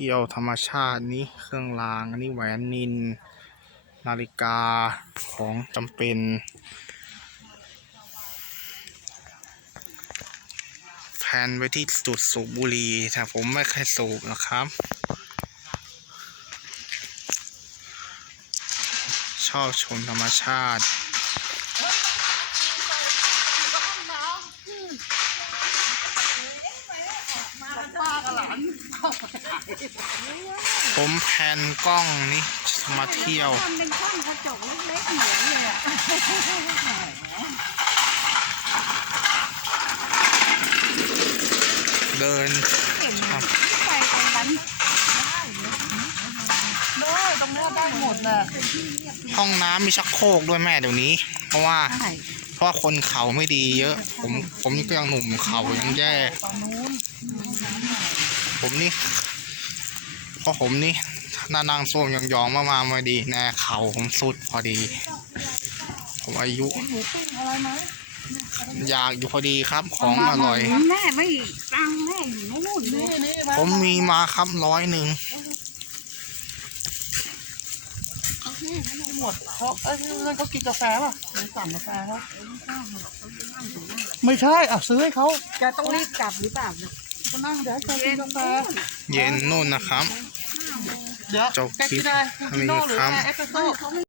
ที่ยวธรรมชาตินี้เครื่องรางอันนี้แหวนนิน นาฬิกาของจำเป็นแพลนไว้ที่จุดสูบบุหรี่แต่ผมไม่เคยสูบนะครับ ชอบชมธรรมชาติ ผมแพนกล้องนี่มาเที่ยว ทำเป็นช่องกระจกเล็กๆเหมือนเลยอะเดินเห็นครับไปตรงนั้นได้ตรงนี้ได้หมดแหละห้องน้ำมีชักโครกด้วยแม่เดี๋ยวนี้ เพราะว่า เพราะว่าคนเขาไม่ดีเยอะ ผมผมนี่ก็ยังหนุ่มเขายังแย่ ผมนี่ เพราะผมนี่หน้านั่งส้วมยองๆ มากๆไม่ดีแน่เขาผมสุดพอดี ผมอายุหมูปิ้งอะไรไหมอยากอยู่พอดีครับของอร่อย แม่ไม่ตังค์แม่อยู่นู่นเลนี่ยนี่ผมมีมาครับร้อยหนึ่งหมดเขาเอ้ยนั่นเขากินกาแฟป่ะไปสั่งกาแฟเขาไม่ใช่อะซื้อให้เขาจะต้องรีบกลับหรือเปล่าเนี่ยก็นั่งเดี๋ยวแกกินกาแฟเย็นนู่นนะครับ เดี๋ยวจบแกกินอะไรคลิปกินโน่หรือครับแกเอสเปรสโซ่